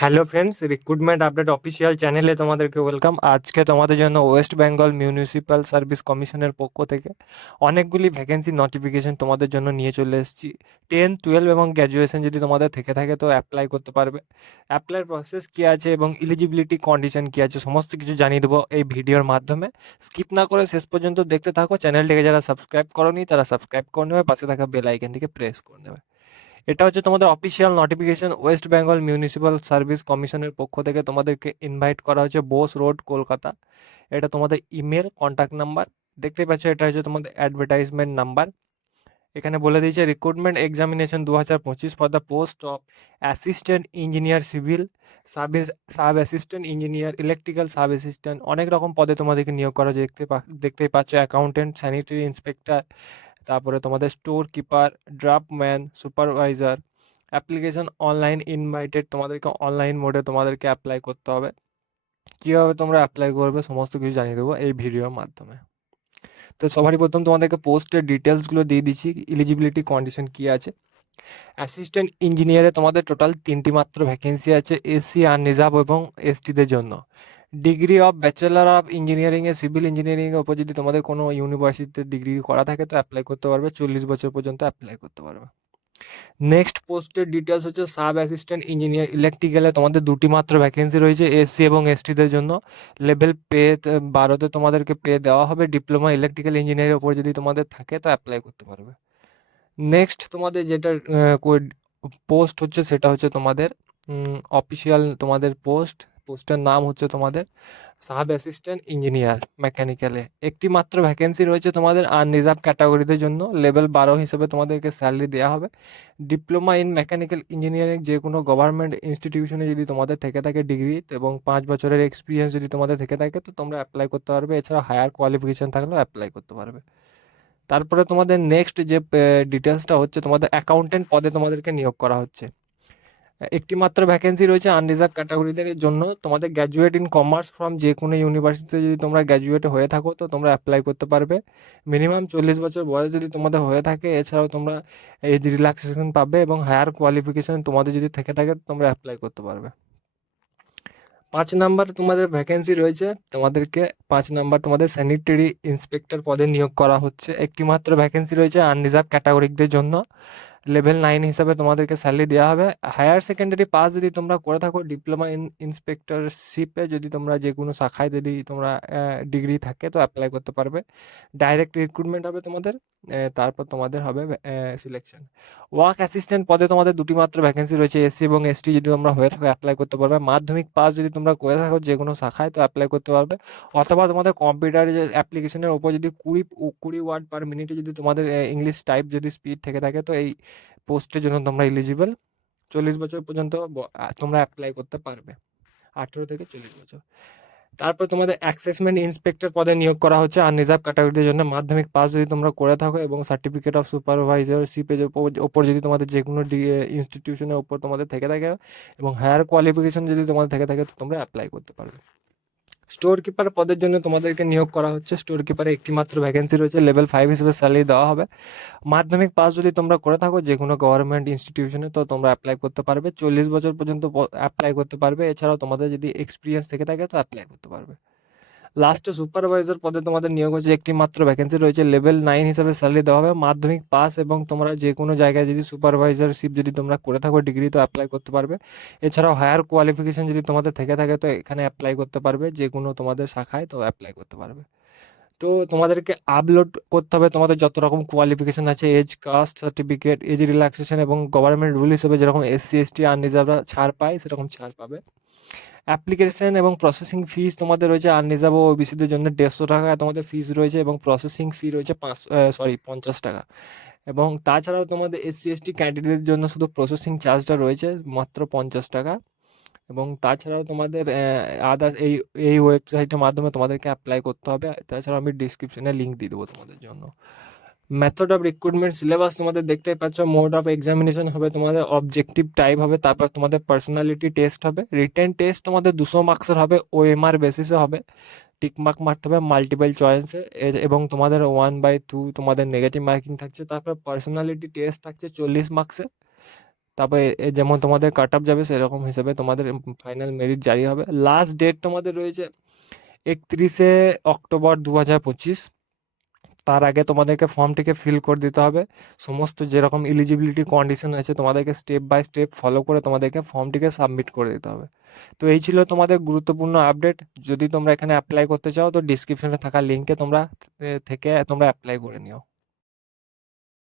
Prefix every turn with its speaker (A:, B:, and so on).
A: Hello friends recruitment update official চ্যানেলে তোমাদেরকে welcome আজকে তোমাদের জন্য ওয়েস্ট বেঙ্গল মিউনিসিপ্যাল সার্ভিস কমিশনের পক্ষ থেকে অনেকগুলি ভ্যাকেন্সি নোটিফিকেশন তোমাদের জন্য নিয়ে চলে এসেছি। টেন টুয়েলভ এবং গ্র্যাজুয়েশন যদি তোমাদের থেকে থাকে তো অ্যাপ্লাই করতে পারবে। অ্যাপ্লাই প্রসেস কী আছে এবং ইলিজিবিলিটি কন্ডিশন কী আছে সমস্ত কিছু জানিয়ে দেবো এই ভিডিওর মাধ্যমে। স্কিপ না করে শেষ পর্যন্ত দেখতে থাকো। চ্যানেলটিকে যারা সাবস্ক্রাইব করোনি, তারা সাবস্ক্রাইব করে নেবে। পাশে থাকা বেল আইকন থেকে প্রেস করে নেবে। এটা হচ্ছে তোমাদের official notification West Bengal municipal service কমিশনের পক্ষ থেকে তোমাদেরকে ইনভাইট করা হচ্ছে বোস রোড কলকাতা এটা তোমাদের ইমেল কন্ট্যাক্ট নাম্বার দেখতেই পাচ্ছ, এটা হচ্ছে তোমাদের অ্যাডভার্টাইজমেন্ট নাম্বার এখানে বলে দিয়েছে রিক্রুটমেন্ট এক্সামিনেশন দু হাজার পঁচিশ for the post of assistant engineer civil sub sub assistant engineer electrical sub assistant অনেক রকম পদে তোমাদেরকে নিয়োগ করা দেখতে দেখতেই পাচ্ছ অ্যাকাউন্টেন্ট স্যানিটারি ইন্সপেক্টর তারপরে তোমাদের store keeper draftsman supervisor application online invited তোমাদেরকে অনলাইন মোডে তোমাদেরকে অ্যাপ্লাই করতে হবে। কীভাবে তোমরা অ্যাপ্লাই করবে সমস্ত কিছু জানিয়ে দেবো এই ভিডিওর মাধ্যমে। তো সবারই প্রথম তোমাদেরকে পোস্টের ডিটেলসগুলো দিয়ে দিচ্ছি ইলিজিবিলিটি কন্ডিশন কী আছে। অ্যাসিস্ট্যান্ট ইঞ্জিনিয়ারে তোমাদের টোটাল তিনটি মাত্র ভ্যাকেন্সি আছে এসসি আর রিজার্ভ এবং এসটিদের জন্য। Degree of bachelor of engineering A civil engineering এর উপর যদি তোমাদের কোনো ইউনিভার্সিটিতে ডিগ্রি করা থাকে, তো অ্যাপ্লাই করতে পারবে। চল্লিশ বছর পর্যন্ত অ্যাপ্লাই করতে পারবে। নেক্সট পোস্টের ডিটেলস হচ্ছে সাব অ্যাসিস্ট্যান্ট ইঞ্জিনিয়ার ইলেকট্রিক্যালে তোমাদের দুটি মাত্র ভ্যাকেন্সি রয়েছে এসসি এবং এসটিদের জন্য। লেভেল পে বারোতে তোমাদেরকে পে দেওয়া হবে। ডিপ্লোমা ইলেকট্রিক্যাল ইঞ্জিনিয়ারের উপর যদি তোমাদের থাকে, তো অ্যাপ্লাই করতে পারবে। নেক্সট তোমাদের যেটা পোস্ট হচ্ছে সেটা হচ্ছে তোমাদের অফিসিয়াল তোমাদের পোস্ট পোস্টের নাম হচ্ছে তোমাদের সাব অ্যাসিস্ট্যান্ট ইঞ্জিনিয়ার মেকানিক্যালে। একটি মাত্র ভ্যাকেন্সি রয়েছে তোমাদের আর আনরিজার্ভ ক্যাটাগরিদের জন্য। লেভেল বারো হিসেবে তোমাদেরকে স্যালারি দেওয়া হবে। ডিপ্লোমা ইন মেকানিক্যাল ইঞ্জিনিয়ারিং যে কোনো গভর্নমেন্ট ইনস্টিটিউশনে যদি তোমাদের থেকে থাকে ডিগ্রি এবং পাঁচ বছরের এক্সপিরিয়েন্স যদি তোমাদের থেকে থাকে, তো তোমরা অ্যাপ্লাই করতে পারবে। এছাড়া হায়ার কোয়ালিফিকেশান থাকলেও অ্যাপ্লাই করতে পারবে। তারপরে তোমাদের নেক্সট যে ডিটেলসটা হচ্ছে তোমাদের অ্যাকাউন্টেন্ট পদে তোমাদেরকে নিয়োগ করা হচ্ছে। একটি মাত্র ভ্যাকেন্সি রয়েছে আনরিজার্ভ ক্যাটাগরিদের জন্য। তোমাদের গ্র্যাজুয়েট ইন কমার্স ফ্রম যে কোনো ইউনিভার্সিটিতে যদি তোমরা গ্র্যাজুয়েট হয়ে থাকো, তো তোমরা অ্যাপ্লাই করতে পারবে। মিনিমাম চল্লিশ বছর বয়স যদি তোমাদের হয়ে থাকে, এছাড়াও তোমরা এজ রিল্যাক্সেশন পাবে এবং হায়ার কোয়ালিফিকেশন তোমাদের যদি থেকে থাকে, তোমরা অ্যাপ্লাই করতে পারবে। পাঁচ নাম্বার তোমাদের ভ্যাকেন্সি রয়েছে। তোমাদেরকে পাঁচ নাম্বার তোমাদের স্যানিটারি ইন্সপেক্টর পদে নিয়োগ করা হচ্ছে। একটি মাত্র ভ্যাকেন্সি রয়েছে আনরিজার্ভ ক্যাটাগরিকদের জন্য। লেভেল নাইন হিসাবে তোমাদেরকে স্যালারি দেওয়া হবে। হায়ার সেকেন্ডারি পাস যদি তোমরা করে থাকো ডিপ্লোমা ইন ইন্সপেক্টরশিপে যদি তোমরা যে কোনো শাখায় যদি তোমরা ডিগ্রি থাকে তো অ্যাপ্লাই করতে পারবে। ডাইরেক্ট রিক্রুটমেন্ট হবে তোমাদের তারপর তোমাদের হবে সিলেকশন ওয়ার্ক অ্যাসিস্ট্যান্ট পদে তোমাদের দুটি মাত্র ভ্যাকেন্সি রয়েছে এসসি এবং এসটি যদি তোমরা হয়ে থাকো অ্যাপ্লাই করতে পারবে। মাধ্যমিক পাস যদি তোমরা করে থাকো যে কোনো শাখায় তো অ্যাপ্লাই করতে পারবে। অথবা তোমাদের কম্পিউটার অ্যাপ্লিকেশনের ওপর যদি কুড়ি কুড়ি ওয়ার্ড পার মিনিটে যদি তোমাদের ইংলিশ টাইপ যদি স্পিড থেকে থাকে, তো এই পোস্টের জন্য তোমরা এলিজিবল চল্লিশ বছর পর্যন্ত তোমরা অ্যাপ্লাই করতে পারবে। আঠেরো থেকে চল্লিশ বছর। তারপর তোমাদের অ্যাক্সেসমেন্ট ইন্সপেক্টর পদে নিয়োগ করা হচ্ছে। আর রিজার্ভ ক্যাটাগরিদের জন্য মাধ্যমিক পাস যদি তোমরা করে থাকো এবং সার্টিফিকেট অফ সুপারভাইজারশিপের ওপর যদি তোমাদের যে কোনো ডি ইনস্টিটিউশনের ওপর তোমাদের থেকে থাকে এবং হায়ার কোয়ালিফিকেশন যদি তোমাদের থেকে থাকে, তো তোমরা অ্যাপ্লাই করতে পারবে। স্টোর কিপার পদের জন্য তোমাদেরকে নিয়োগ করা হচ্ছে। স্টোর কিপারে একটি মাত্র ভ্যাকেন্সি রয়েছে লেভেল ফাইভ হিসেবে স্যালারি দেওয়া হবে। মাধ্যমিক পাস যদি তোমরা করে থাকো যে কোনো গভর্নমেন্ট ইনস্টিটিউশনে তো তোমরা অ্যাপ্লাই করতে পারবে। চল্লিশ বছর পর্যন্ত অ্যাপ্লাই করতে পারবে। এছাড়াও তোমাদের যদি এক্সপিরিয়েন্স থেকে থাকে, তো অ্যাপ্লাই করতে পারবে। লাস্টে সুপারভাইজার পদে তোমাদের নিয়োগ হচ্ছে একটি মাত্র ভ্যাকেন্সি রয়েছে। লেভেল নাইন হিসাবে স্যালারি দেওয়া হবে। মাধ্যমিক পাস এবং তোমরা যে কোনো জায়গায় যদি সুপারভাইজারশিপ যদি তোমরা করে থাকো ডিগ্রি তো অ্যাপ্লাই করতে পারবে। এছাড়াও হায়ার কোয়ালিফিকেশন যদি তোমাদের থেকে থাকে, তো এখানে অ্যাপ্লাই করতে পারবে। যে কোনো তোমাদের শাখায় তো অ্যাপ্লাই করতে পারবে। তো তোমাদেরকে আপলোড করতে হবে। তোমাদের যত রকম কোয়ালিফিকেশন আছে age caste certificate age relaxation এবং গভর্নমেন্ট রুল হিসেবে যেরকম এসসি এসটি আনরিজার্ভরা ছাড় পায়, সেরকম ছাড় পাবে। অ্যাপ্লিকেশন এবং প্রসেসিং ফিস তোমাদের রয়েছে আনরিজার্ভ ও ওবিসিদের জন্য দেড়শো টাকা, তোমাদের ফিস রয়েছে এবং প্রসেসিং ফি রয়েছে পাঁচ সরি পঞ্চাশ টাকা। এবং তাছাড়াও তোমাদের এসসি এসটি ক্যান্ডিডেটের জন্য শুধু প্রসেসিং চার্জটা রয়েছে মাত্র পঞ্চাশ টাকা। এবং তাছাড়াও তোমাদের আদার এই এই ওয়েবসাইটের মাধ্যমে তোমাদেরকে অ্যাপ্লাই করতে হবে। তাছাড়া আমি ডিসক্রিপশনে লিঙ্ক দিয়ে দেবো তোমাদের জন্য। মেথড অফ রিক্রুটমেন্ট সিলেবাস তোমাদের দেখতেই পাচ্ছ মোড অফ এক্সামিনেশন হবে তোমাদের অবজেক্টিভ টাইপ হবে, তারপর তোমাদের পার্সোনালিটি টেস্ট হবে রিটেন টেস্ট তোমাদের দুশো মার্কসের হবে ওএমআর বেসিসে হবে টিক মার্ক মারতে হবে মাল্টিপল চয়েসে এবং তোমাদের ওয়ান বাই টু তোমাদের নেগেটিভ মার্কিং থাকছে, তারপর পার্সোনালিটি টেস্ট থাকছে চল্লিশ মার্কসে তারপরে যেমন তোমাদের কাট অফ যাবে, সেরকম হিসেবে তোমাদের ফাইনাল মেরিট জারি হবে। লাস্ট ডেট তোমাদের রয়েছে, একত্রিশে অক্টোবর দু হাজার পঁচিশ তার আগে তোমাদেরকে ফর্মটিকে ফিল করে দিতে হবে। সমস্ত যেরকম এলিজিবিলিটি কন্ডিশন আছে, তোমাদেরকে স্টেপ বাই স্টেপ ফলো করে তোমাদেরকে ফর্মটিকে সাবমিট করে দিতে হবে। তো এই ছিল তোমাদের গুরুত্বপূর্ণ আপডেট যদি তোমরা এখানে অ্যাপ্লাই করতে চাও, তো ডিসক্রিপশনে থাকা লিঙ্কে তোমরা থেকে তোমরা অ্যাপ্লাই করে নিও।